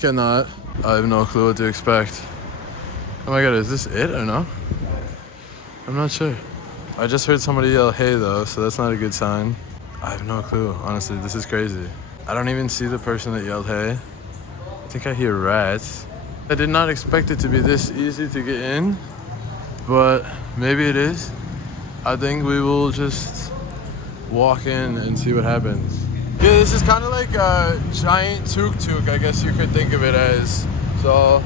Cannot. I have no clue what to expect. Oh my god, is this it or no? I'm not sure. I just heard somebody yell hey though, so that's not a good sign. I have no clue, honestly, this is crazy. I don't even see the person that yelled hey. I think I hear rats. I did not expect it to be this easy to get in, but maybe it is. I think we will just walk in and see what happens. Yeah, this is kind of like a giant tuk-tuk, I guess you could think of it as. So,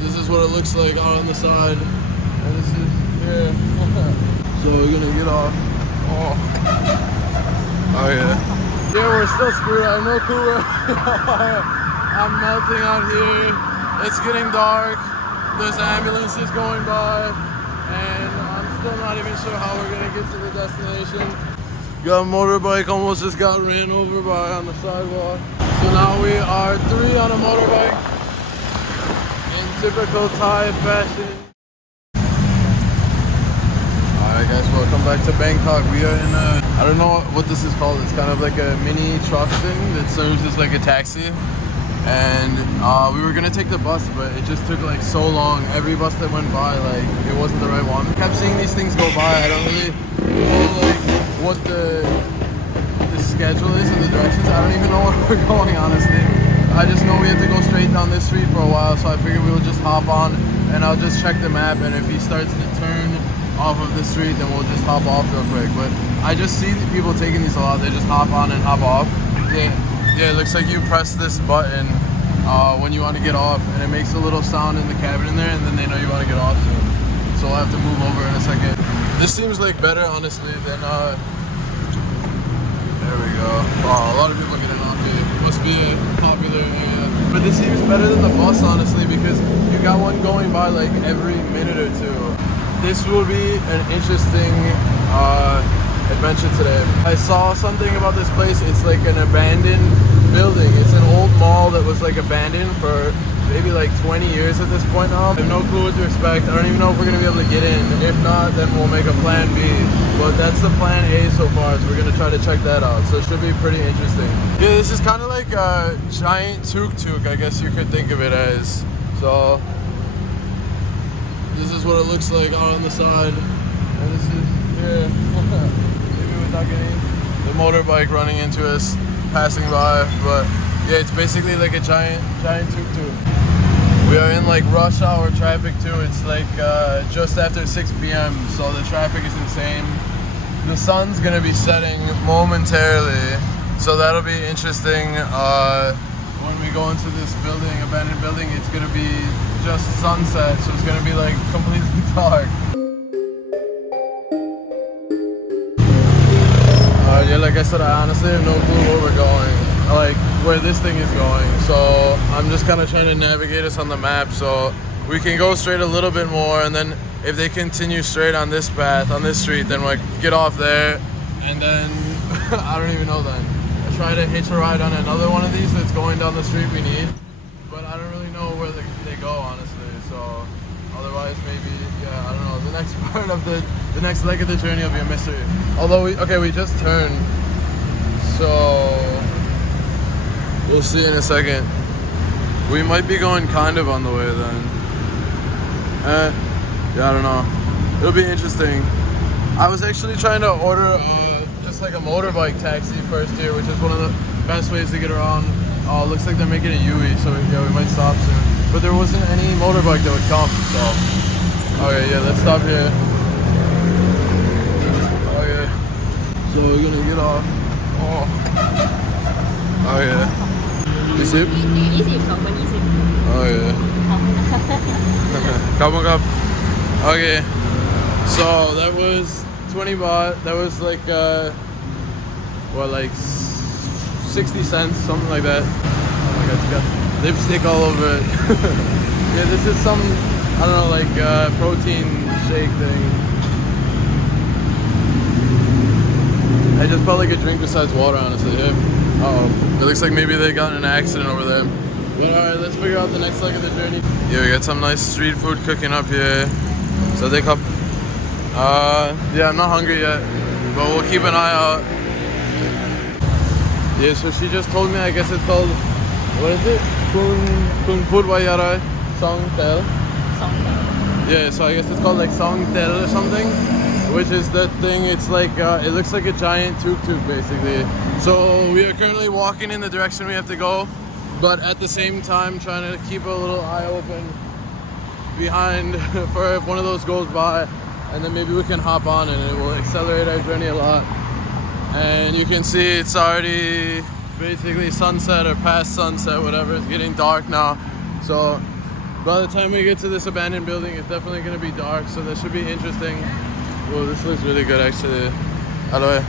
this is what it looks like out on the side. And this is here. So we're gonna get off. Oh yeah. Yeah, we're still screwed. I have no clue where I'm melting out here. It's getting dark. There's ambulances going by. And I'm still not even sure how we're gonna get to the destination. Got a motorbike, almost just got ran over by on the sidewalk. So now we are 3 on a motorbike in typical Thai fashion. Alright guys, welcome back to Bangkok. We are in a, I don't know what this is called. It's kind of like a mini truck thing that serves as like a taxi. And we were gonna take the bus, but it just took like so long. Every bus that went by, like it wasn't the right one. I kept seeing these things go by. I don't really know like what the schedule is and the directions. I don't even know where we're going, honestly. I just know we have to go straight down this street for a while, so I figured we will just hop on and I'll just check the map, and if he starts to turn off of the street, then we'll just hop off real quick. But I just see people taking these a lot. They just hop on and hop off. Yeah, it looks like you press this button when you want to get off, and it makes a little sound in the cabin in there, and then they know you want to get off soon. So I'll have to move over in a second. This seems like better, honestly, than there we go. Wow, a lot of people getting off here. Must be a popular area. But this seems better than the bus, honestly, because you got one going by like every minute or two. This will be an interesting adventure today. I saw something about this place. It's like an abandoned building. It's an old mall that was like abandoned for maybe like 20 years at this point now. I have no clue what to expect. I don't even know if we're gonna be able to get in. If not, then we'll make a plan B. But that's the plan A so far, so we're gonna try to check that out. So it should be pretty interesting. Yeah, this is kind of like a giant tuk-tuk, I guess you could think of it as. So this is what it looks like out on the side. And this is here. Maybe without getting the motorbike running into us, passing by. But yeah, it's basically like a giant tuk-tuk. We are in like rush hour traffic too. It's like just after 6 p.m. so the traffic is insane. The sun's gonna be setting momentarily, so that'll be interesting. When we go into this building, abandoned building, it's gonna be just sunset, so it's gonna be like completely dark. Yeah, like I said, I honestly have no clue where we're going, like where this thing is going. So I'm just kind of trying to navigate us on the map so we can go straight a little bit more, and then if they continue straight on this path, on this street, then we get off there, and then I don't even know then. I try to hitch a ride on another one of these that's going down the street we need, but I don't really know where they go, honestly. So otherwise, maybe, yeah, I don't know. The next part of the next leg of the journey will be a mystery. Although we just turned, so we'll see in a second. We might be going kind of on the way then. Yeah, I don't know. It'll be interesting. I was actually trying to order just like a motorbike taxi first here, which is one of the best ways to get around. Looks like they're making a U-turn, so yeah, we might stop soon. But there wasn't any motorbike that would come, so. Okay, yeah, let's stop here. Okay. So we're gonna get off. Oh yeah. 20? 20 Oh yeah. ขอบคุณครับ Okay. So that was 20 baht. That was like what, like 60 cents, something like that. Oh my god, you got lipstick all over it. Yeah, this is some, I don't know, like protein shake thing. I just felt like a drink besides water, honestly. Yeah. Uh-oh. It looks like maybe they got in an accident over there. But alright, let's figure out the next leg of the journey. Yeah, we got some nice street food cooking up here. So they come. Yeah, I'm not hungry yet, but we'll keep an eye out. Yeah, so she just told me, I guess it's called What is it? Kung Put Wayarai Song Tel. Yeah, so I guess it's called like Song Tel or something, which is that thing. It's like it looks like a giant tuk-tuk basically. So we are currently walking in the direction we have to go, but at the same time trying to keep a little eye open behind for if one of those goes by, and then maybe we can hop on and it will accelerate our journey a lot. And you can see it's already basically sunset or past sunset, whatever. It's getting dark now, so by the time we get to this abandoned building, it's definitely going to be dark, so that should be interesting. Whoa, this looks really good actually. Aloe.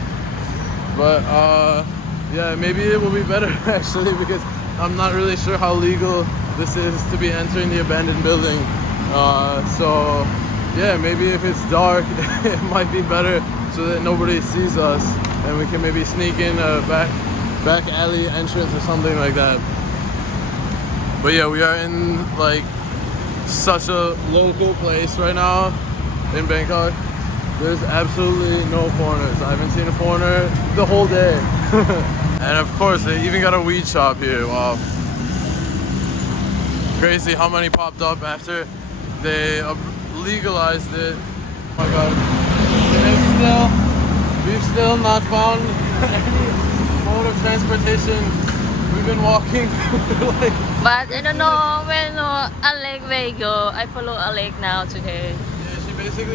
But yeah, maybe it will be better actually, because I'm not really sure how legal this is to be entering the abandoned building. So yeah, maybe if it's dark it might be better so that nobody sees us and we can maybe sneak in a back alley entrance or something like that. But yeah, we are in like such a local place right now in Bangkok. There's absolutely no foreigners. I haven't seen a foreigner the whole day. And of course they even got a weed shop here. Wow, crazy how many popped up after they legalized it. Oh my god. And we've still not found any mode of transportation. We've been walking like... But I don't know when Alec will go. I follow Alec now today. Yeah, she basically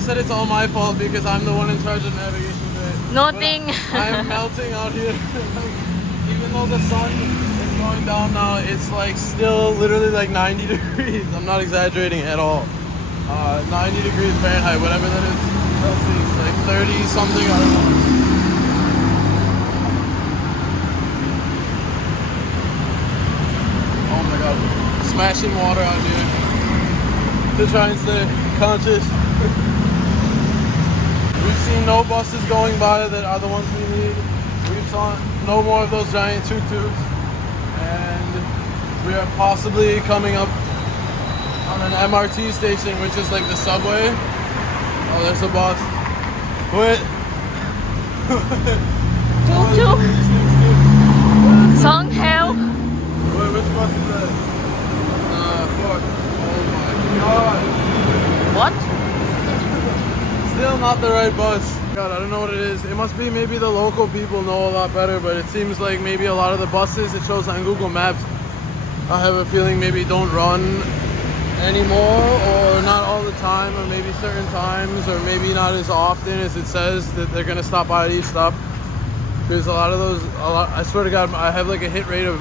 said it's all my fault because I'm the one in charge of navigation today. Nothing. I'm melting out here. Like, even though the sun is going down now, it's like still literally like 90 degrees. I'm not exaggerating at all. 90 degrees Fahrenheit, whatever that is. Celsius, like 30 something, I don't know. Oh my god, smashing water out here to try and stay conscious. We've seen no buses going by that are the ones we need. We've saw no more of those giant tuk-tuks, and we are possibly coming up on an MRT station, which is like the subway. Oh, there's a bus. Wait. Tuk-tuk. Song Hell. Wait, which bus is that? Fuck. Oh my god. What? Still not the right bus. God, I don't know what it is. It must be maybe the local people know a lot better, but it seems like maybe a lot of the buses it shows on Google Maps, I have a feeling maybe don't run anymore, or not all the time, or maybe certain times, or maybe not as often as it says that they're gonna stop by at each stop. Because a lot of those, I swear to God, I have like a hit rate of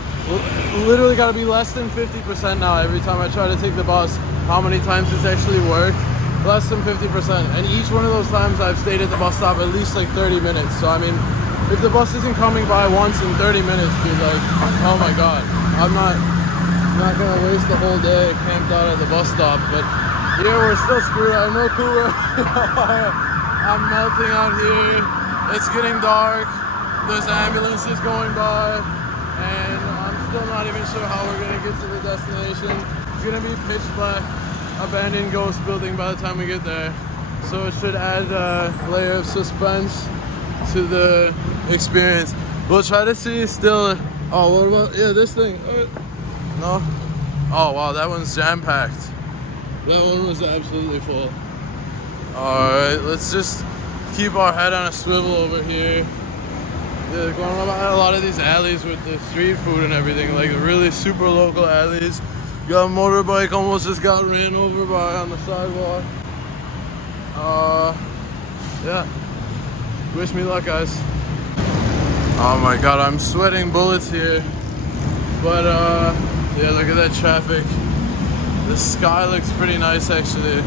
literally got to be less than 50% now every time I try to take the bus. How many times it's actually worked? Less than 50%. And each one of those times I've stayed at the bus stop at least like 30 minutes. So I mean, if the bus isn't coming by once in 30 minutes, dude, like, oh my God, I'm not gonna waste the whole day camped out at the bus stop. But yeah, we're still screwed. I'm no cooler. I'm melting out here. It's getting dark. There's ambulances going by, and I'm still not even sure how we're gonna get to the destination. It's gonna be pitch black, abandoned ghost building by the time we get there. So it should add a layer of suspense to the experience. We'll try to see still. Oh, what about, yeah, this thing? No? Oh wow, that one's jam-packed. That one was absolutely full. Alright, let's just keep our head on a swivel over here. Yeah, going around a lot of these alleys with the street food and everything, like really super local alleys. Got a motorbike almost just got ran over by on the sidewalk. Yeah. Wish me luck, guys. Oh my God, I'm sweating bullets here. But yeah, look at that traffic. The sky looks pretty nice actually.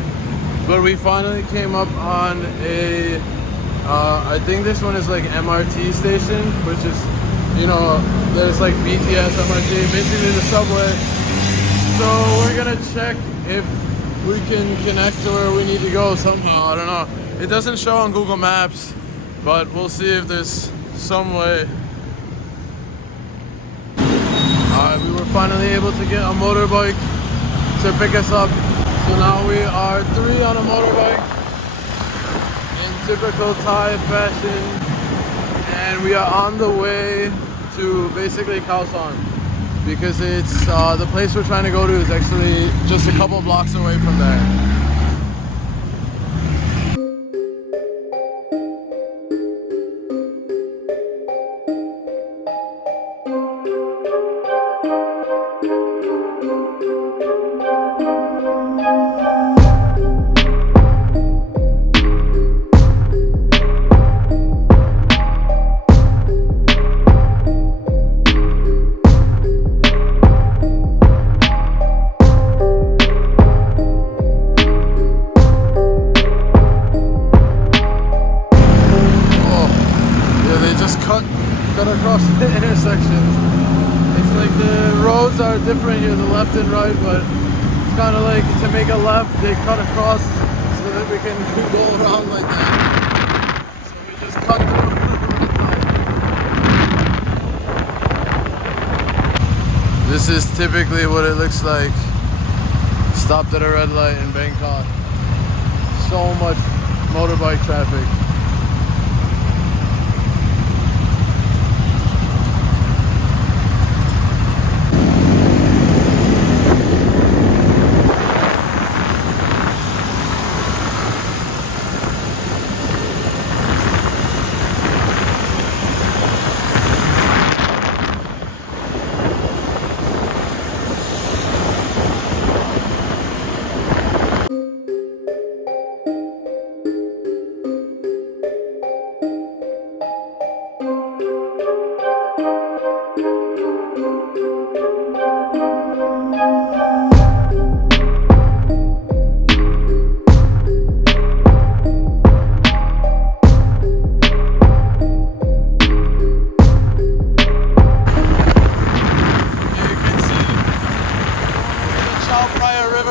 But we finally came up on a I think this one is like MRT station, which is, you know, there's like BTS, MRT, basically the subway. So we're gonna check if we can connect to where we need to go somehow. I don't know. It doesn't show on Google Maps, but we'll see if there's some way. Alright, we were finally able to get a motorbike to pick us up. So now we are 3 on a motorbike. Typical Thai fashion, and we are on the way to basically Khao San, because it's the place we're trying to go to is actually just a couple blocks away from there. Cut across the intersections. It's like the roads are different here, the left and right, but it's kind of like to make a left, they cut across so that we can go around like that. So we just cut through. This is typically what it looks like. Stopped at a red light in Bangkok. So much motorbike traffic.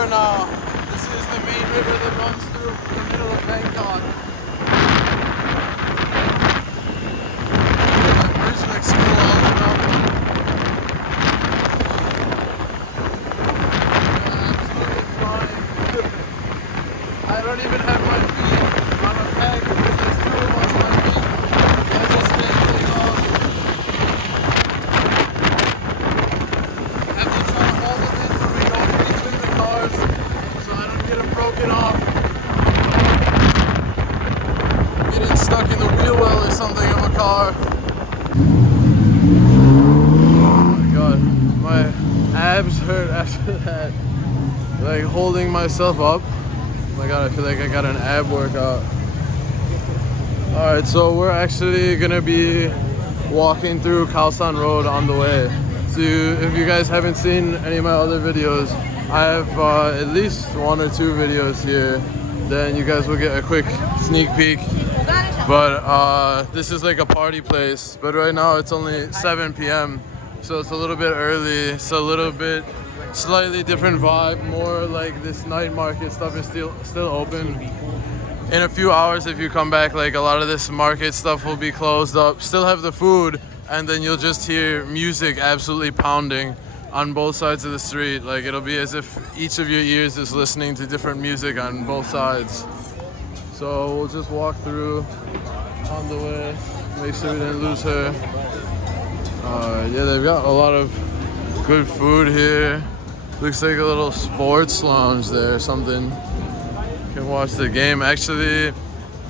Now. This is the main river that runs through the middle of Bangkok. The bridge looks cool all around. Absolutely flying. I don't even have my feet on a peg because there's two of us. My feet are just dangling off. I have to try to hold them in when we go between the cars, so I don't get them broken off. Getting stuck in the wheel well or something of a car. Oh my god, my abs hurt after that. Like holding myself up. Oh my god, I feel like I got an ab workout. Alright, so we're actually gonna be walking through Khao San Road on the way. So if you guys haven't seen any of my other videos, I have at least one or two videos here. Then you guys will get a quick sneak peek. But this is like a party place. But right now it's only 7 p.m. So it's a little bit early. It's a little bit slightly different vibe. More like this night market stuff is still open. In a few hours, if you come back, like a lot of this market stuff will be closed up. Still have the food. And then you'll just hear music absolutely pounding on both sides of the street. Like it'll be as if each of your ears is listening to different music on both sides. So we'll just walk through on the way, make sure we didn't lose her. Yeah, they've got a lot of good food here. Looks like a little sports lounge there or something. You can watch the game. Actually,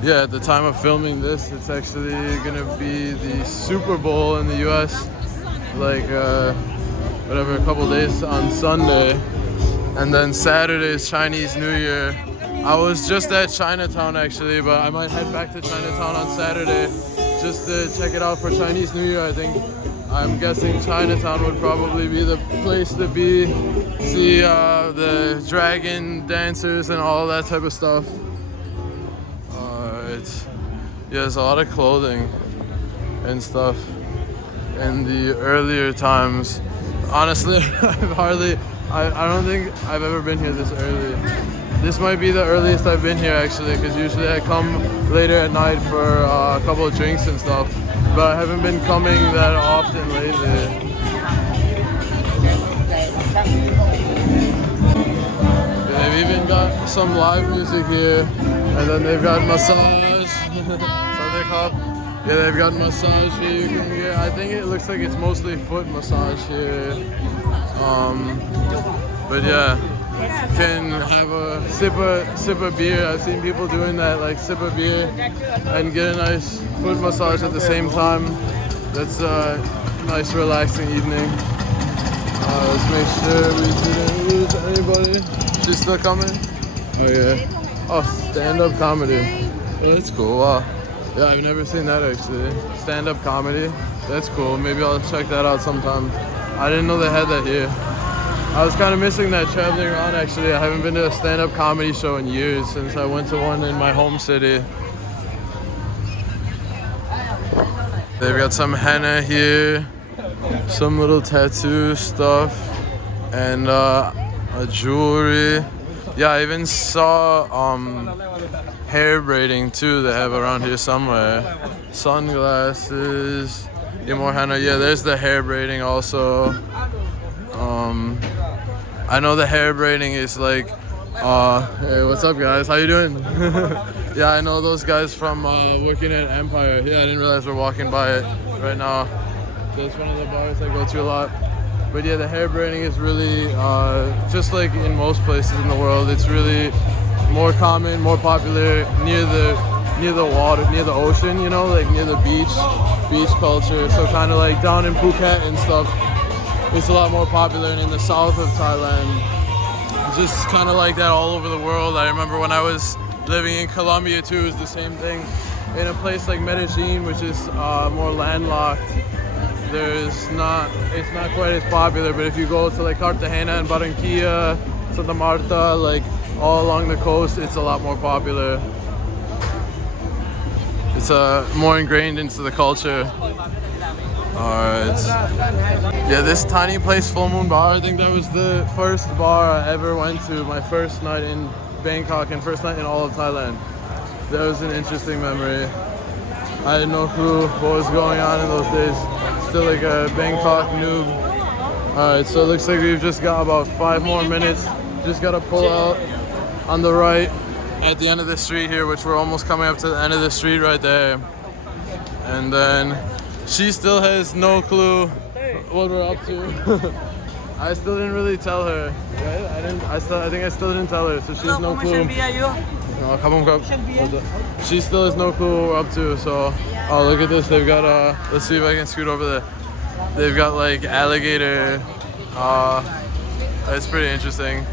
yeah, at the time of filming this, it's actually gonna be the Super Bowl in the US, like whatever, a couple days on Sunday, and then Saturday is Chinese New Year. I was just at Chinatown actually, but I might head back to Chinatown on Saturday just to check it out for Chinese New Year. I'm guessing Chinatown would probably be the place to be, see the dragon dancers and all that type of stuff. Yeah, there's a lot of clothing and stuff in the earlier times. Honestly, I don't think I've ever been here this early. This might be the earliest I've been here actually, because usually I come later at night for a couple of drinks and stuff, but I haven't been coming that often lately. They've even got some live music here, and then they've got massage. So they call Yeah, they've got massage here. You can get, I think it looks like it's mostly foot massage here. But yeah, you can have a sip of beer. I've seen people doing that, like sip a beer and get a nice foot massage at the same time. That's a nice relaxing evening. Let's make sure we didn't lose anybody. She's still coming? Oh yeah. Oh, stand-up comedy. Oh, that's cool. Wow. Yeah, I've never seen that actually. Stand-up comedy. That's cool. Maybe I'll check that out sometime. I didn't know they had that here. I was kind of missing that traveling around actually. I haven't been to a stand-up comedy show in years since I went to one in my home city. They've got some henna here, some little tattoo stuff, and a jewelry. Yeah, I even saw hair braiding too they have around here somewhere. Sunglasses, yeah, more henna. Yeah, there's the hair braiding also. I know the hair braiding is like, hey, what's up guys? How you doing? Yeah, I know those guys from working at Empire. Yeah, I didn't realize we're walking by it right now. So it's one of the bars I go to a lot. But yeah, the hair braiding is really, just like in most places in the world, it's really more common, more popular near the water, near the ocean, you know, like near the beach culture. So kind of like down in Phuket and stuff, it's a lot more popular, and in the south of Thailand, just kind of like that all over the world. I remember when I was living in Colombia too, it was the same thing. In a place like Medellin, which is more landlocked, it's not quite as popular. But if you go to like Cartagena and Barranquilla, Santa Marta, like all along the coast, it's a lot more popular. It's more ingrained into the culture. Alright. Yeah, this tiny place, Full Moon Bar, I think that was the first bar I ever went to, my first night in Bangkok and first night in all of Thailand. That was an interesting memory. I had no clue what was going on in those days. Still like a Bangkok noob. Alright, so it looks like we've just got about 5 more minutes. Just gotta pull out on the right at the end of the street here, which we're almost coming up to the end of the street right there. And then she still has no clue what we're up to. I still didn't really tell her. Right? I think I still didn't tell her, so she has no clue. She still has no clue what we're up to. So, oh, look at this. They've got let's see if I can scoot over there. They've got like alligator. It's pretty interesting.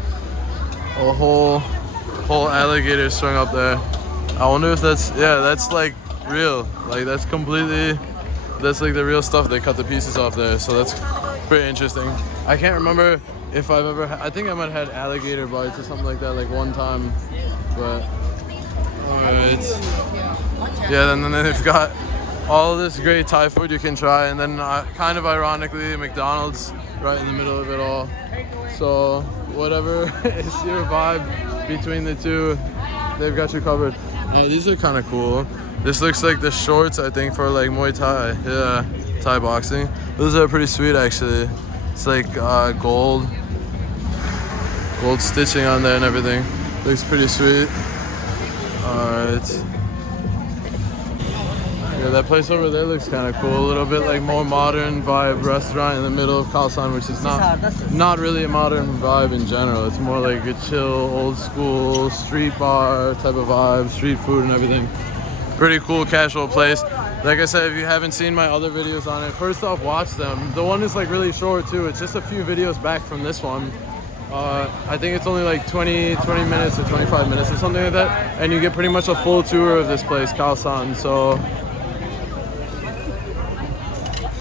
A whole alligator strung up there. I wonder if that's like real. Like that's like the real stuff. They cut the pieces off there, so that's pretty interesting. I can't remember if I've ever I think I might have had alligator bites or something like that, like one time, but alright. Yeah, then they've got all this great Thai food you can try, and then kind of ironically, McDonald's right in the middle of it all. So whatever is your vibe between the two, they've got you covered. Oh, these are kind of cool. This looks like the shorts, I think, for like Muay Thai. Yeah, Thai boxing. Those are pretty sweet, actually. It's like gold stitching on there and everything. Looks pretty sweet. Alright. Yeah, that place over there looks kind of cool. A little bit like more modern vibe restaurant in the middle of Khao San, which is not really a modern vibe in general. It's more like a chill, old school, street bar type of vibe, street food and everything. Pretty cool casual place. Like I said, if you haven't seen my other videos on it, first off, watch them. The one is like really short too. It's just a few videos back from this one. I think it's only like 20 minutes or 25 minutes or something like that. And you get pretty much a full tour of this place, Khao San. So,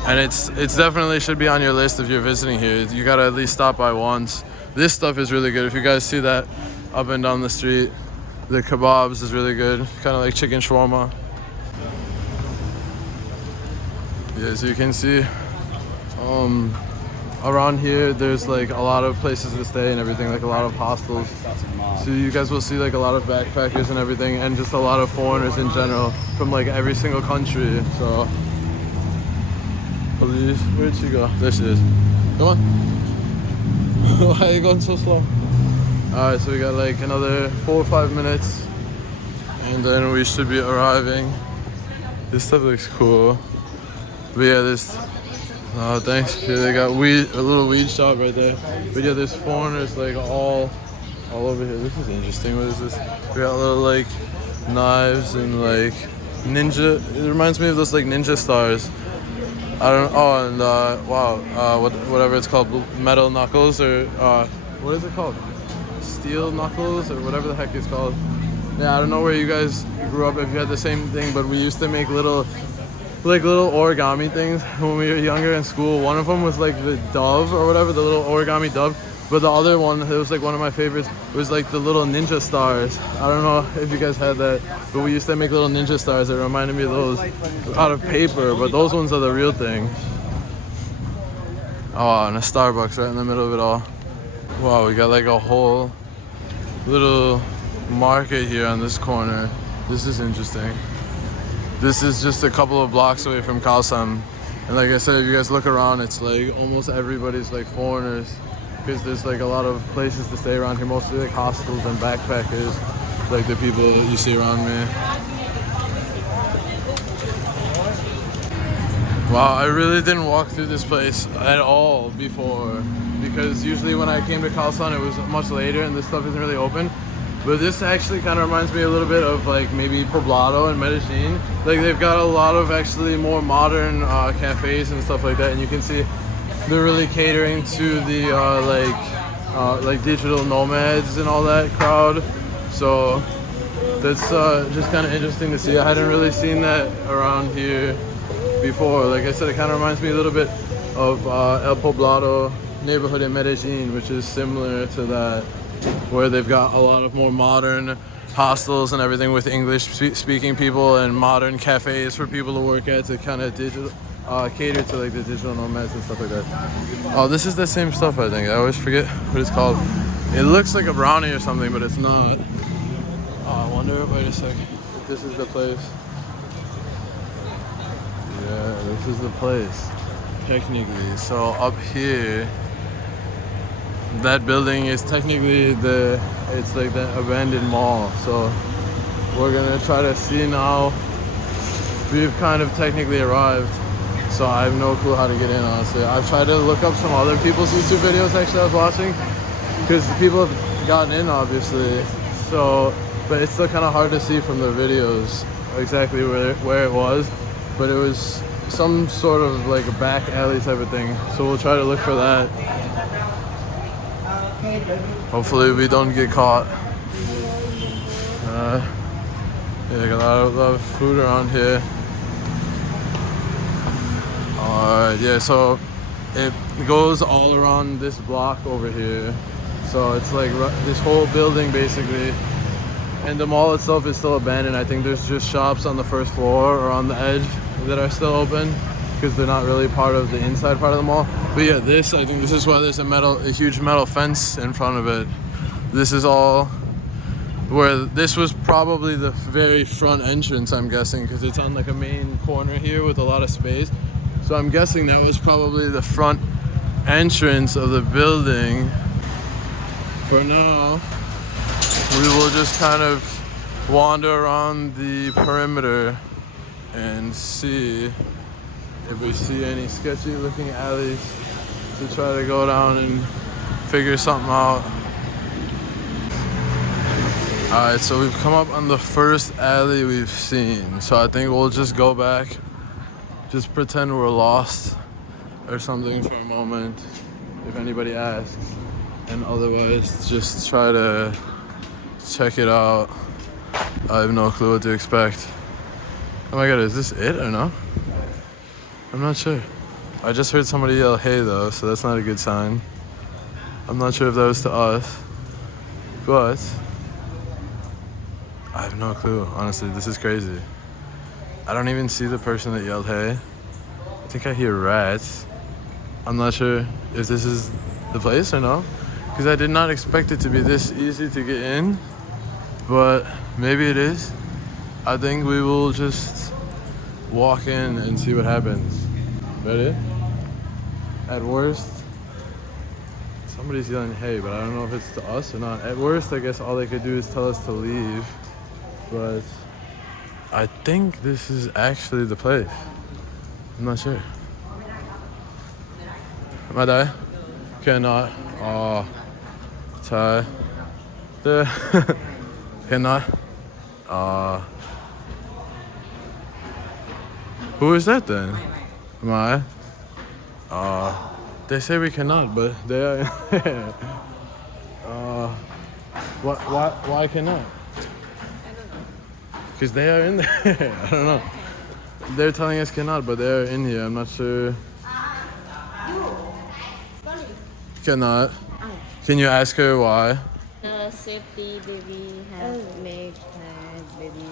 and it's definitely should be on your list if you're visiting here. You gotta at least stop by once. This stuff is really good. If you guys see that up and down the street, the kebabs is really good, kind of like chicken shawarma. Yeah, so you can see around here there's like a lot of places to stay and everything, like a lot of hostels. So you guys will see like a lot of backpackers and everything, and just a lot of foreigners in general from like every single country. So police, where'd she go? There she is. Come on. Why are you going so slow? Alright, so we got like another 4 or 5 minutes and then we should be arriving This stuff looks cool. But yeah, this. Oh, thanks. Here they got weed, a little weed shop right there. But yeah, there's foreigners like all over here. This is interesting. What is this? We got little like knives and like ninja. It reminds me of those like ninja stars. I don't. Oh, and wow. Whatever it's called, metal knuckles or what is it called? Steel knuckles or whatever the heck it's called. Yeah, I don't know where you guys grew up if you had the same thing, but we used to make little origami things when we were younger in school. One of them was like the dove or whatever, the little origami dove. But the other one, it was like one of my favorites, was like the little ninja stars. I don't know if you guys had that, but we used to make little ninja stars. It reminded me of those out of paper, but those ones are the real thing. Oh, and a Starbucks right in the middle of it all. Wow, we got like a whole little market here on this corner. This is interesting. This is just a couple of blocks away from Khao San. And like I said, if you guys look around, it's like almost everybody's like foreigners. Because there's like a lot of places to stay around here, mostly like hostels and backpackers, like the people you see around me. Wow, I really didn't walk through this place at all before, because usually when I came to Khao San it was much later and this stuff isn't really open. But this actually kind of reminds me a little bit of like maybe Poblado and Medellin. Like they've got a lot of actually more modern cafes and stuff like that, and you can see they're really catering to the like digital nomads and all that crowd. So that's just kind of interesting to see. I hadn't really seen that around here before. Like I said, it kind of reminds me a little bit of El Poblado neighborhood in Medellin, which is similar to that, where they've got a lot of more modern hostels and everything with English speaking people and modern cafes for people to work at to kind of cater to like the digital nomads and stuff like that. Oh, this is the same stuff, I think. I always forget what it's called. It looks like a brownie or something, but it's not. Oh, I wonder, wait a sec, if this is the place. Yeah, this is the place, technically. So up here, that building is technically it's like the abandoned mall. So we're gonna try to see now. We've kind of technically arrived. So I have no clue how to get in, honestly. I've tried to look up some other people's YouTube videos actually I was watching, because people have gotten in obviously. So, but it's still kind of hard to see from the videos exactly where it was. But it was some sort of like a back alley type of thing. So we'll try to look for that. Hopefully we don't get caught. Yeah, got a lot of food around here. Alright, yeah, so it goes all around this block over here. So it's like this whole building basically. And the mall itself is still abandoned. I think there's just shops on the first floor or on the edge that are still open, because they're not really part of the inside part of the mall. But yeah, I think this is why there's a huge metal fence in front of it. This is all where this was probably the very front entrance, I'm guessing, because it's on like a main corner here with a lot of space. So I'm guessing that was probably the front entrance of the building. For now, we will just kind of wander around the perimeter and see if we see any sketchy looking alleys to try to go down and figure something out. Alright, so we've come up on the first alley we've seen. So I think we'll just go back, just pretend we're lost or something for a moment, if anybody asks. And otherwise, just try to check it out. I have no clue what to expect. Oh my god, is this it or no? I'm not sure. I just heard somebody yell hey though, so that's not a good sign. I'm not sure if that was to us, but I have no clue. Honestly, this is crazy. I don't even see the person that yelled hey. I think I hear rats. I'm not sure if this is the place or no, because I did not expect it to be this easy to get in, but maybe it is. I think we will just walk in and see what happens. Ready? At worst, somebody's yelling hey, but I don't know if it's to us or not. At worst, I guess all they could do is tell us to leave, but I think this is actually the place. I'm not sure. Am I there? Cannot. Oh, Thai. There. Cannot. Who is that then? Am I? They say we cannot, but they are. Why cannot? Because they are in there. I don't know. They're telling us cannot, but they're in here. I'm not sure. Cannot. Can you ask her why? The safety baby have leg baby.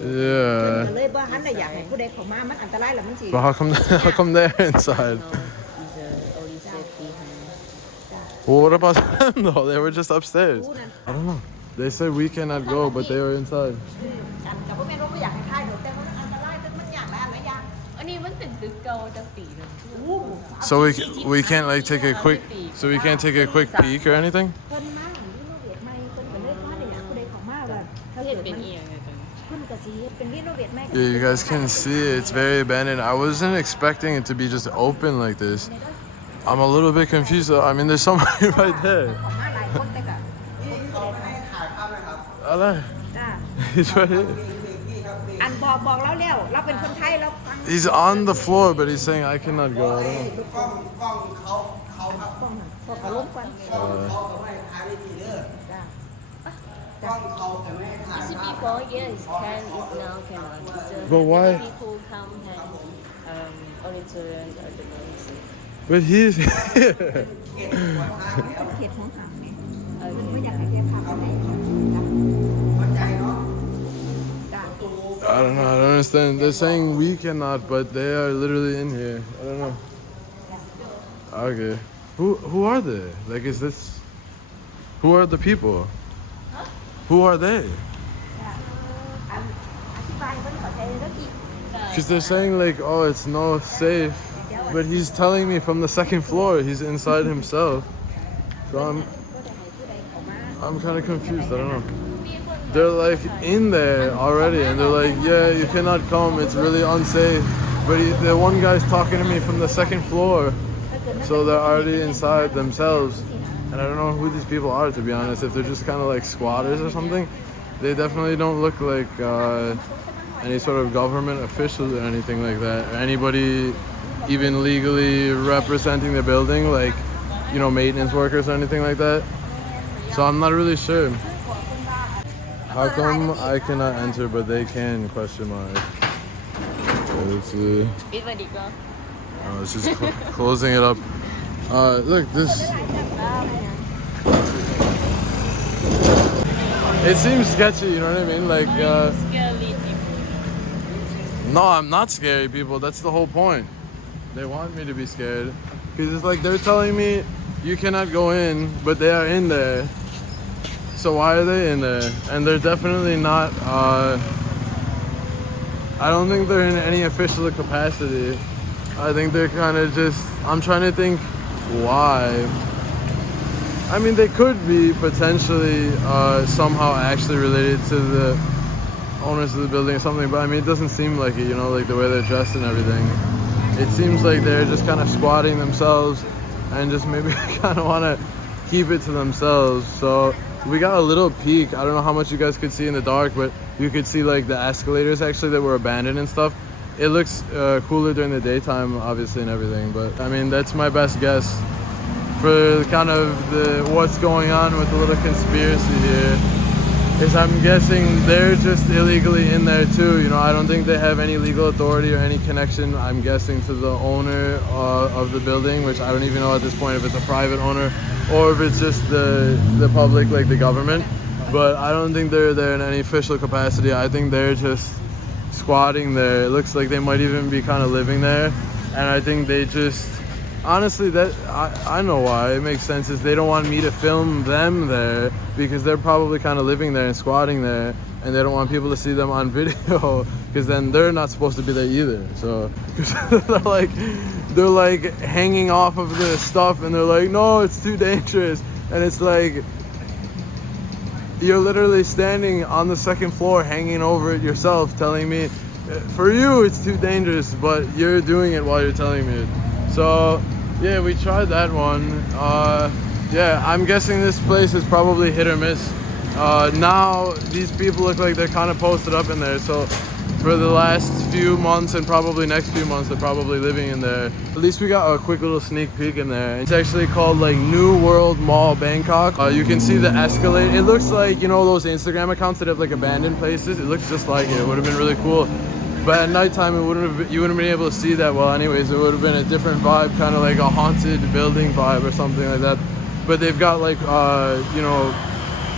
ก็ Yeah. เลยบ่หันน่ะอยากให้ผู้ใดเข้ามามันอันตรายแล้วมันสิ But how come they're inside? No, is only safety hand. Well, what about them though? They were just upstairs. I don't know. They said we cannot go, but they were inside. กันก็บ่แม่นว่าบ่อยากให้ถ่ายดอกแต่มันอันตรายแต่มันอย่างหลายอย่าง อันนี้มันเป็นตึกเก่าจังปีนึง So we can't like take a quick. So we can't take a quick peek or anything. เพิ่นมารีโนเวทใหม่เพิ่นก็เลยบ่ได้อยากผู้ใดเข้ามาว่าถ้า เฮ็ เกิ ด ด เป็น มัน อีหยังไงกัน เพิ่นก็สิเฮ็ดเป็นรีโนเวทใหม่ Yeah, you guys can see it. It's very abandoned. I wasn't expecting it to be just open like this. I'm a little bit confused though. I mean, there's somebody right there. เข้ามาหลายคนแต่ก็ Allah. จ้า He's right here. อันบอกเราแล้วเราเป็นคนไทยเราฟัง He's on the floor, but he's saying I cannot go. I don't know. พอเขาล้มก่อนจ้า Is it before? Yes, can is now cannot. It's, But why? People come and orientation or the noise. But he's here. เขตของหางเนี่ยไม่อยากให้แกพาไปไหนจ้า I don't know. I don't understand. They're saying we cannot, but they are literally in here. I don't know. Okay. Who are they? Like, is this? Who are the people? Who are they? อธิบายเพิ่นเข้าใจแล้วกี่ Because they're saying like, oh, it's no safe, but he's telling me from the second floor. He's inside himself. So I'm kind of confused. I don't know. They're like in there already, and they're like, yeah, you cannot come. It's really unsafe. But the one guy's talking to me from the second floor, so they're already inside themselves. And I don't know who these people are, to be honest. If they're just kind of like squatters or something, they definitely don't look like any sort of government officials or anything like that, or anybody even legally representing the building, like, you know, maintenance workers or anything like that. So I'm not really sure. How come I cannot enter but they can? Question mark. Let's see. ปิดไว้ดีกว่า It's just closing it up. Look, this. It seems sketchy, you know what I mean? Like, Scary people. no, I'm not scary, people. That's the whole point. They want me to be scared. Because it's like they're telling me you cannot go in, but they are in there. So why are they in there? And they're definitely not, I don't think they're in any official capacity. I think they're kind of just, I'm trying to think why. I mean, they could be potentially somehow actually related to the owners of the building or something, but I mean, it doesn't seem like it, you know, like the way they're dressed and everything. It seems like they're just kind of squatting themselves and just maybe kind of want to keep it to themselves. So we got a little peek. I don't know how much you guys could see in the dark, but you could see like the escalators actually that were abandoned and stuff. It looks cooler during the daytime, obviously, and everything, but I mean, that's my best guess for kind of what's going on with the little conspiracy here. Is I'm guessing they're just illegally in there too. You know, I don't think they have any legal authority or any connection, I'm guessing, to the owner of the building, which I don't even know at this point if it's a private owner or if it's just the public, like the government. But I don't think they're there in any official capacity. I think they're just squatting there. It looks like they might even be kind of living there. And I think they just, honestly, that I know why. It makes sense. Is they don't want me to film them there because they're probably kind of living there and squatting there, and they don't want people to see them on video because then they're not supposed to be there either. So they're like hanging off of the stuff, and they're like, no, it's too dangerous, and it's like, you're literally standing on the second floor, hanging over it yourself, telling me, for you it's too dangerous, but you're doing it while you're telling me it. So yeah, we tried that one. Yeah, I'm guessing this place is probably hit or miss. Now these people look like they're kind of posted up in there, so for the last few months and probably next few months they're probably living in there. At least we got a quick little sneak peek in there. It's actually called like New World Mall Bangkok. You can see the escalator. It looks like, you know, those Instagram accounts that have like abandoned places. It looks just like it. It would have been really cool, but at nighttime you wouldn't have been able to see that well anyways. It would have been a different vibe, kind of like a haunted building vibe or something like that. But they've got like you know,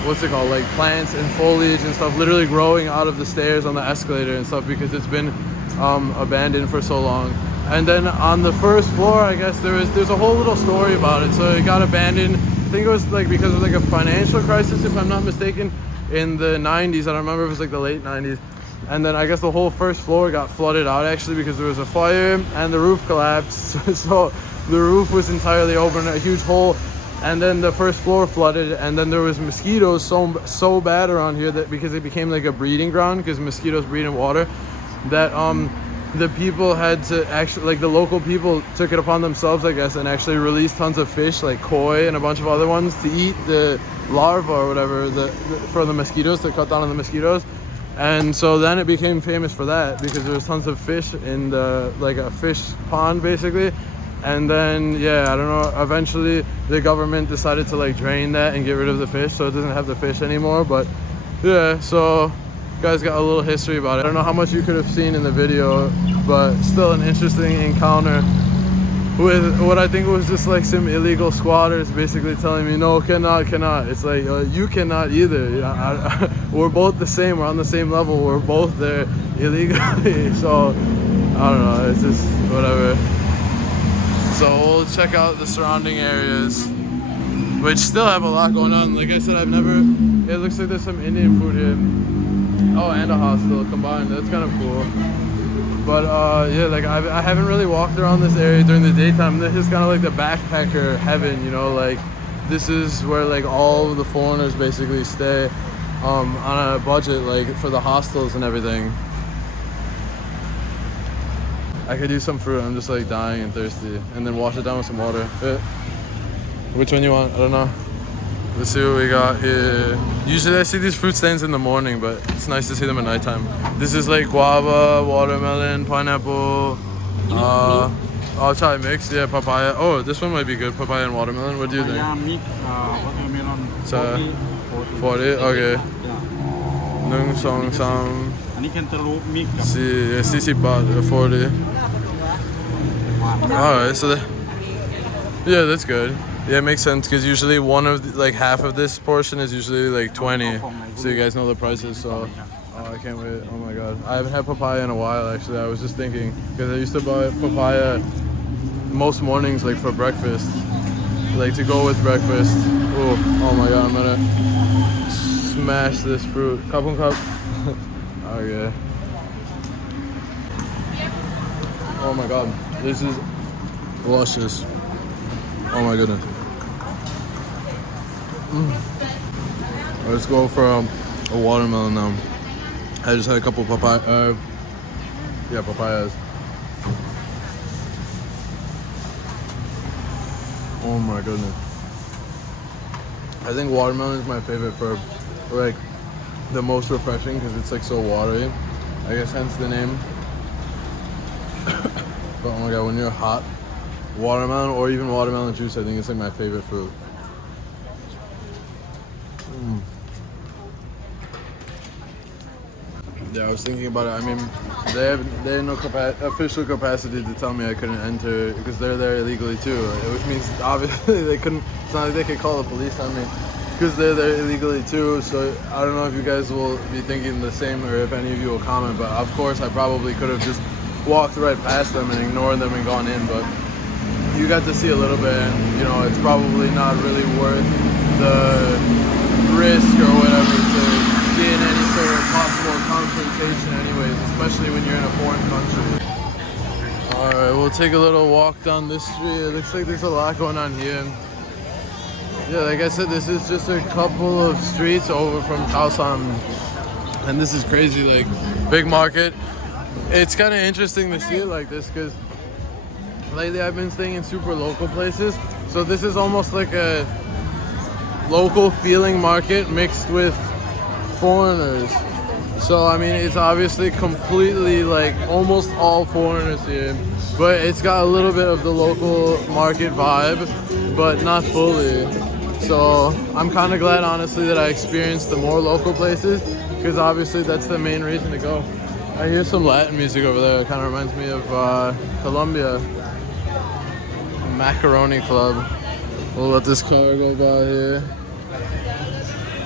what's it called, like plants and foliage and stuff literally growing out of the stairs on the escalator and stuff, because it's been abandoned for so long. And then on the first floor, I guess there's a whole little story about it. So it got abandoned, I think it was like because of like a financial crisis, if I'm not mistaken, in the 90s. I don't remember if it was like the late 90s. And then I guess the whole first floor got flooded out actually because there was a fire and the roof collapsed. So the roof was entirely open, a huge hole. And then the first floor flooded, and then there was mosquitoes so bad around here that because it became like a breeding ground, because mosquitoes breed in water, that the people had to actually, like the local people took it upon themselves, I guess, and actually released tons of fish like koi and a bunch of other ones to eat the larvae or whatever for the mosquitoes, to cut down on the mosquitoes. And so then it became famous for that, because there was tons of fish in the, like a fish pond basically. And then, yeah, I don't know, eventually the government decided to like drain that and get rid of the fish, so it doesn't have the fish anymore. But yeah, so you guys got a little history about it. I don't know how much you could have seen in the video, but still an interesting encounter with what I think was just like some illegal squatters basically telling me, no, cannot. It's like, you cannot either. We're both the same, we're on the same level, we're both there illegally. So I don't know, it's just whatever. So we'll check out the surrounding areas, which still have a lot going on. Like I said, it looks like there's some Indian food here. Oh, and a hostel combined. That's kind of cool. But yeah, like I haven't really walked around this area during the daytime. This is kind of like the backpacker heaven, you know, like this is where like all the foreigners basically stay on a budget, like for the hostels and everything. I could use some fruit. I'm just like dying and thirsty, and then wash it down with some water. Which one you want? I don't know. Let's see what we got here. Usually I see these fruit stands in the morning, but it's nice to see them at nighttime. This is like guava, watermelon, pineapple. I'll try mix. Yeah, papaya. Oh, this one might be good. Papaya and watermelon. What do you think? Mix watermelon. So 40. Okay. Nung song sam. อันนี้ cantaloupe mix กับ 40 baht, 40. Alright, so yeah, that's good. Yeah, it makes sense, because usually like half of this portion is usually like 20. So you guys know the prices, so I can't wait. Oh my god. I haven't had papaya in a while actually. I was just thinking, because I used to buy papaya most mornings like for breakfast. Like to go with breakfast. Oh my god, I'm gonna smash this fruit. Cup and cup. Okay. Oh my god, this is luscious. Oh my goodness. Let's go for a watermelon now. I just had a couple papayas. Oh my goodness. I think watermelon is my favorite for like the most refreshing, because it's like so watery. I guess hence the name. But oh my god, when you're hot, watermelon or even watermelon juice, I think it's like my favorite fruit. Yeah, I was thinking about it. I mean, they have no official capacity to tell me I couldn't enter, because they're there illegally too. Which means obviously they couldn't. It's not like they could call the police on me, because they're there illegally too. So I don't know if you guys will be thinking the same, or if any of you will comment. But of course, I probably could have just walked right past them and ignored them and gone in. But you got to see a little bit, and you know, it's probably not really worth the risk or whatever to be in any sort of possible confrontation anyways, especially when you're in a foreign country. Alright, we'll take a little walk down this street. It looks like there's a lot going on here. Yeah, like I said, this is just a couple of streets over from Khao San, and this is crazy, like big market. It's kind of interesting to see it like this because lately I've been staying in super local places, so this is almost like a local feeling market mixed with foreigners. So I mean, it's obviously completely like almost all foreigners here, but it's got a little bit of the local market vibe, but not fully. So I'm kind of glad, honestly, that I experienced the more local places, because obviously that's the main reason to go. I hear some Latin music over there. It kind of reminds me of Colombia. Macaroni Club. We'll let this car go by here.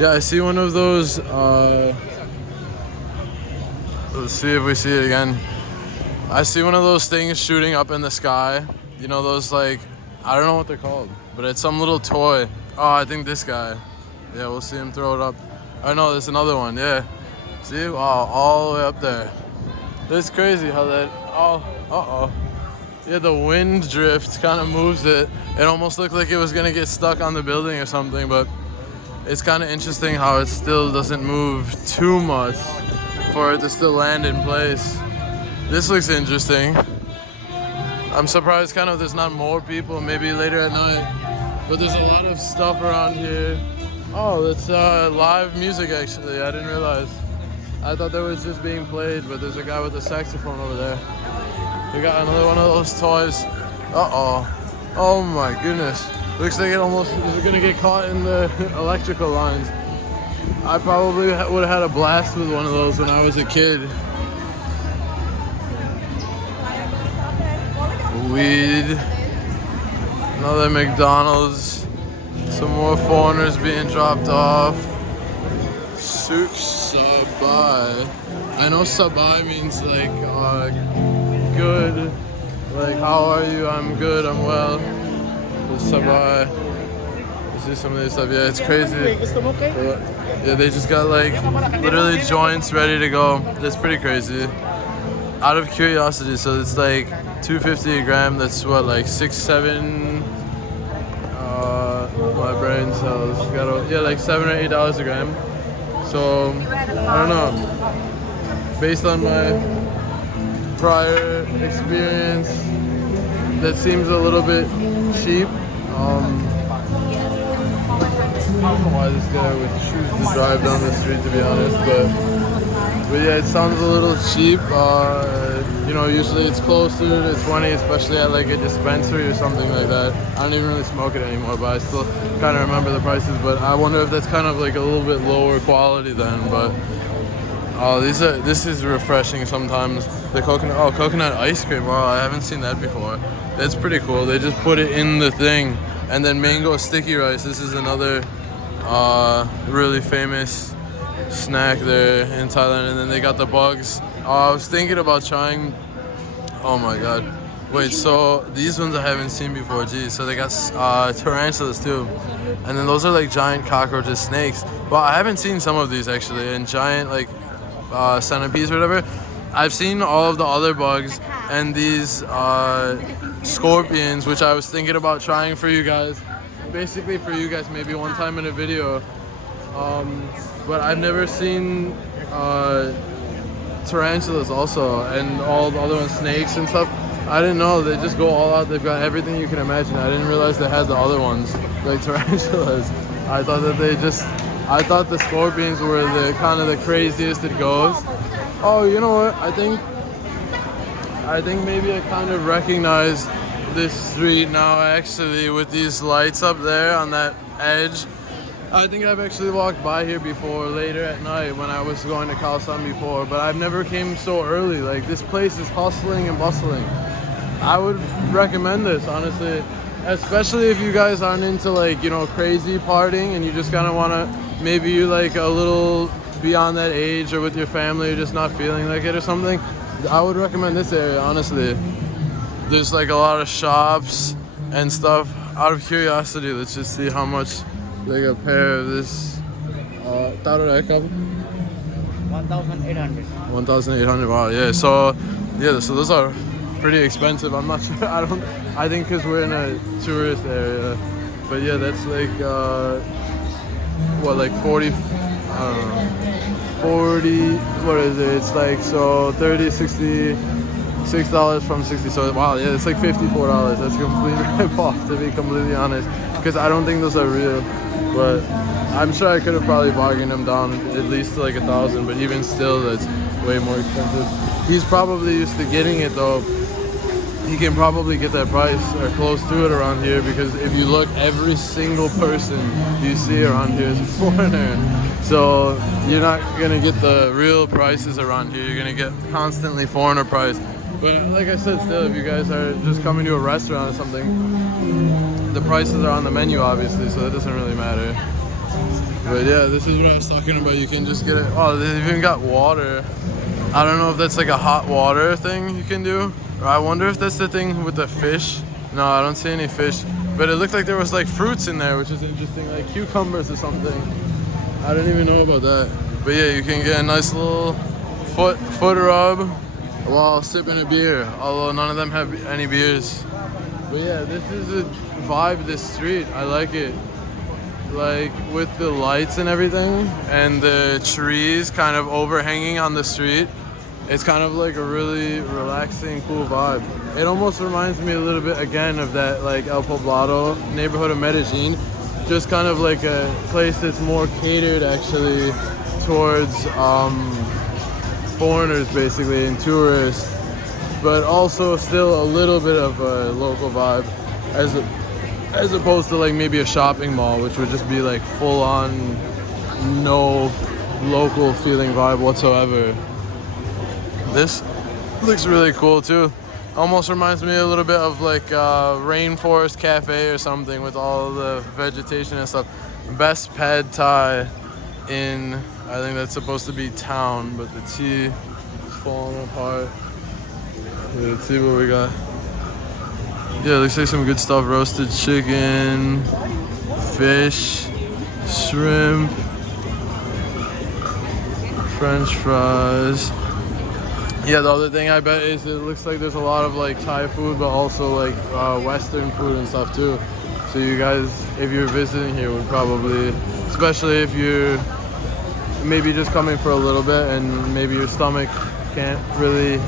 Yeah, I see one of those. Let's see if we see it again. I see one of those things shooting up in the sky. You know, those like, I don't know what they're called, but it's some little toy. Oh, I think this guy. Yeah, we'll see him throw it up. Oh no, there's another one. Yeah. See? Wow, all the way up there. It's crazy how that. Oh, uh-oh. Yeah, the wind drift kind of moves it. It almost looked like it was gonna get stuck on the building or something, but it's kind of interesting how it still doesn't move too much for it to still land in place. This looks interesting. I'm surprised kind of there's not more people, maybe later at night. But there's a lot of stuff around here. Oh, that's live music actually, I didn't realize. I thought that was just being played, but there's a guy with a saxophone over there. We got another one of those toys. Uh-oh. Oh my goodness. Looks like it almost is gonna get caught in the electrical lines. I probably would have had a blast with one of those when I was a kid. Weed. Another McDonald's. Some more foreigners being dropped off. Suk Sabai. I know Sabai means like good. Like, how are you? I'm good, I'm well. It's Sabai. See some of this stuff. Yeah, it's crazy. Yeah, they just got like literally joints ready to go. That's pretty crazy. Out of curiosity, so it's like $2.50 a gram. That's what, like 6-7. My brain cells. Yeah, like $7 or $8 a gram. So I don't know. Based on my prior experience, that seems a little bit cheap. I don't know why this guy would choose to drive down the street, to be honest, but yeah, it sounds a little cheap. You know, usually it's closer to 20, especially at like a dispensary or something like that. I don't even really smoke it anymore, but I still kind of remember the prices. But I wonder if that's kind of like a little bit lower quality then. But this is refreshing sometimes. The coconut ice cream. Wow, I haven't seen that before. That's pretty cool. They just put it in the thing. And then mango sticky rice. This is another really famous snack there in Thailand. And then they got the bugs. I was thinking about trying. Oh my god. Wait, so these ones I haven't seen before. Geez. So they got tarantulas too. And then those are like giant cockroaches, snakes. Well, I haven't seen some of these actually. And giant like centipedes or whatever. I've seen all of the other bugs and these scorpions, which I was thinking about trying for you guys. Basically for you guys maybe one time in a video. But I've never seen tarantulas also, and all the other ones, snakes and stuff. I didn't know, they just go all out. They've got everything you can imagine. I didn't realize they had the other ones, like tarantulas. I thought the scorpions were the kind of the craziest it goes. Oh, you know what? I think maybe I kind of recognize this street now actually with these lights up there on that edge. I think I've actually walked by here before later at night when I was going to Khao San before, but I've never came so early. Like, this place is hustling and bustling. I would recommend this, honestly, especially if you guys aren't into like, you know, crazy partying and you just kind of want to, maybe you like a little beyond that age or with your family, you're just not feeling like it or something. I would recommend this area, honestly. There's like a lot of shops and stuff. Out of curiosity, let's just see how much like a pair of this. 1,800. 1,800. Wow. Yeah. So those are pretty expensive. I'm not sure. I think because we're in a tourist area. But yeah, that's like what, like 40, I don't know, 40, what is it? It's like, so 30, 60, $6 from 60. So wow, yeah, it's like $54. That's completely rip off, to be completely honest, because I don't think those are real. But I'm sure I could have probably bargained them down at least to like 1,000. But even still, that's way more expensive. He's probably used to getting it though. He can probably get that price or close to it around here, because if you look, every single person you see around here is a foreigner. So you're not gonna get the real prices around here. You're gonna get constantly foreigner price. But like I said, still, if you guys are just coming to a restaurant or something, the prices are on the menu, obviously, so that doesn't really matter. But yeah, this is what I was talking about. You can just get it. Oh, they even got water. I don't know if that's like a hot water thing you can do. I wonder if that's the thing with the fish. No, I don't see any fish. But it looked like there was like fruits in there, which is interesting, like cucumbers or something. I didn't even know about that. But yeah, you can get a nice little foot rub while sipping a beer, although none of them have any beers. But yeah, this is a vibe, this street. I like it. Like with the lights and everything and the trees kind of overhanging on the street. It's kind of like a really relaxing, cool vibe. It almost reminds me a little bit again of that like El Poblado neighborhood of Medellin. Just kind of like a place that's more catered actually towards foreigners basically and tourists, but also still a little bit of a local vibe as opposed to like maybe a shopping mall, which would just be like full on no local feeling vibe whatsoever. This looks really cool too. Almost reminds me a little bit of like Rainforest Cafe or something with all the vegetation and stuff. Best pad thai in, I think that's supposed to be town, but the tea is falling apart. Yeah, let's see what we got. Yeah, looks like some good stuff. Roasted chicken, fish, shrimp, French fries. Yeah, the other thing I bet is it looks like there's a lot of like Thai food, but also like Western food and stuff too. So you guys, if you're visiting here, would probably, especially if you're maybe just coming for a little bit and maybe your stomach can't really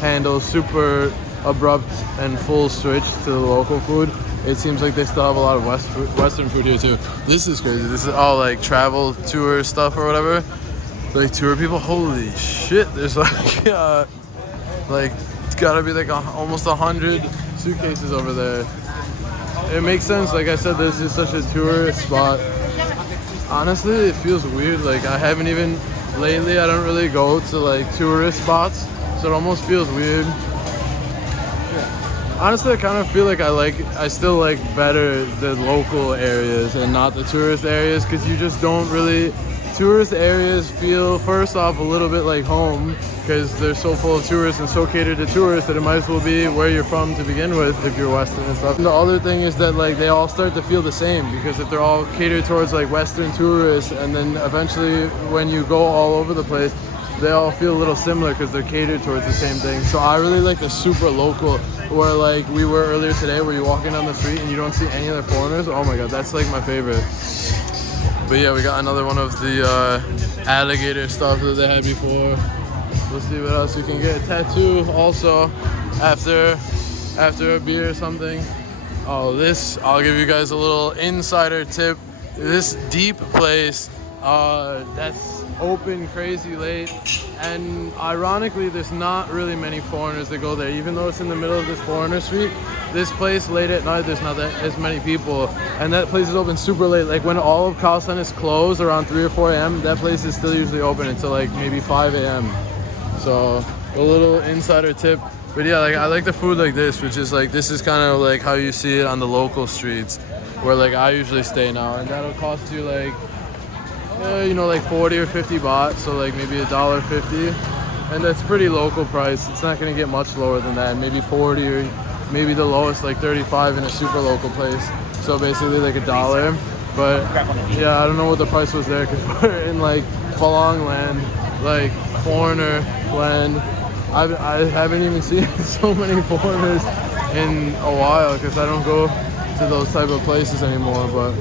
handle super abrupt and full switch to the local food, it seems like they still have a lot of Western food here too. This is crazy. This is all like travel tour stuff or whatever. Like tour people, holy shit, there's like it's gotta be like almost 100 suitcases over there. It makes sense, like I said, this is such a tourist spot. Honestly, it feels weird, like I haven't even, lately I don't really go to like tourist spots, so it almost feels weird. Honestly, I kind of feel like I still like better the local areas and not the tourist areas, because you just don't really, tourist areas feel first off a little bit like home because they're so full of tourists and so catered to tourists that it might as well be where you're from to begin with if you're Western and stuff. And the other thing is that like they all start to feel the same, because if they're all catered towards like Western tourists, and then eventually when you go all over the place, they all feel a little similar because they're catered towards the same thing. So I really like the super local, where like we were earlier today, where you're walking down the street and you don't see any other foreigners. Oh my god, that's like my favorite. But yeah, we got another one of the alligator stuff that they had before. We'll see what else you can get. A tattoo also after a beer or something. Oh, this, I'll give you guys a little insider tip. This deep place, that's open crazy late, and ironically there's not really many foreigners that go there, even though it's in the middle of this foreigner street. This place late at night, there's not that as many people, and that place is open super late. Like when all of Khao San is closed around 3 or 4 a.m., that place is still usually open until like maybe 5 a.m. So a little insider tip. But yeah, like I like the food like this, which is like, this is kind of like how you see it on the local streets where like I usually stay now, and that'll cost you like you know, like 40 or 50 baht, so like maybe $1.50, and that's pretty local price. It's not gonna get much lower than that, maybe 40 or maybe the lowest like 35 in a super local place, so basically like $1. But yeah, I don't know what the price was there, because we're in like Falang land, like foreigner land. I haven't even seen so many foreigners in a while, because I don't go to those type of places anymore, but